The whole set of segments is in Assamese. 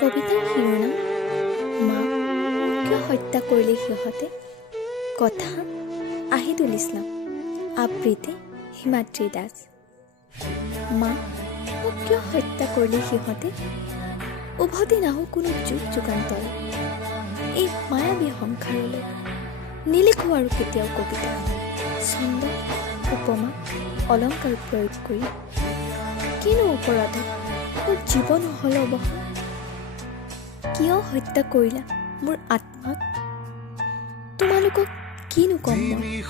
কবিতাৰ শিৰোনাম মা কিয় হত্যা কৰিলে সিহঁতে। কথা আহিদুল ইছলাম, আবৃত্তি হিমাদ্ৰী দাস। মা মোক কিয় হত্যা কৰিলে সিহঁতে, উভতি নাহো কোনো যুগ যুগান্তৰ এই মায়াবী সংসাৰলৈ। নিলিখোঁ আৰু কেতিয়াও কবিতা, ছন্দ উপমা অলংকাৰ প্ৰয়োগ কৰি। কিনো অপৰাধত মোৰ জীৱন হল অৱসান। কিয় হত্যা কৰিলা মোৰ আত্মাক, তোমালোকক কিনো কম মই।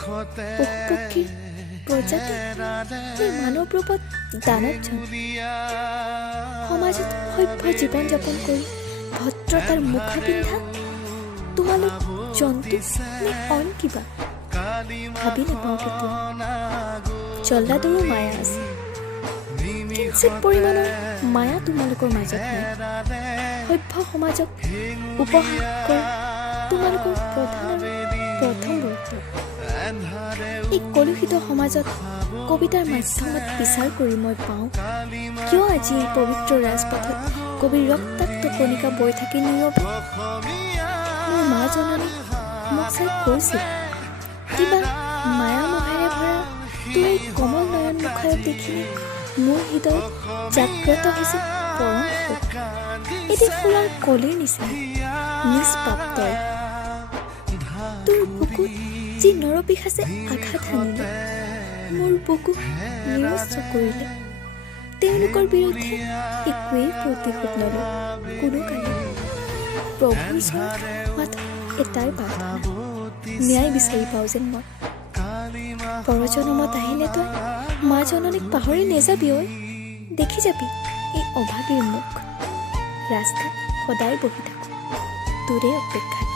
পশু পক্ষীৰ প্ৰজাতি মানৱ ৰূপত দানত জন, সমাজত সভ্য জীৱন যাপন কৰি ভদ্ৰতাৰ মুখা পিন্ধা তোমালোক জন্তু নে অইন কিবা, ভাবি নাপাওঁ কেতিয়া। জল্লাদৰো মায়া আছে, কিঞ্চিত পৰিমাণৰ মায়া তোমালোকৰ মাজত নাই। সভ্য সমাজক উপহাস কৰা তোমালোকৰ প্ৰথম বৰ্ত। এই কলুষিত সমাজত কবিতাৰ মাধ্যমত বিচাৰ কৰি মই পাওঁ, কিয় আজি এই পবিত্ৰ ৰাজপথত কবিৰ ৰক্তাক্ত কণিকা বৈ থাকে নীৰৱে। মোৰ মা জননী মোক চাই কৈছিল, কিবা মায়া মোহেৰে ভৰা তোৰ এই কমল নয়ন মুখাৰত দেখিলে মোৰ হৃদয়ত জাগ্ৰত হৈছে পৰম সুখ। এটি ফুলৰ কলিৰ নিচিনা নিষ্পাপ তই, তোৰ বুকুত যি নৰপিশাচে আঘাত হানিলে, মোৰ বুকু নিৰস্ত কৰিলে। তেওঁলোকৰ বিৰুদ্ধে একোৱেই প্ৰতিশোধ নলয় কোনো কালে। প্ৰভুৰ ওচৰত মাথো এটাই প্ৰাৰ্থনা, ন্যায় বিচাৰি পাওঁ যেন মই। পৰজনমত আহিলে তই মা জননীক পাহৰি নেযাবি ঐ। দেখি যাবি এই অভাগীৰ মুখ, ৰাস্তাত সদায় বহি থাকোঁ তোৰে অপেক্ষাত।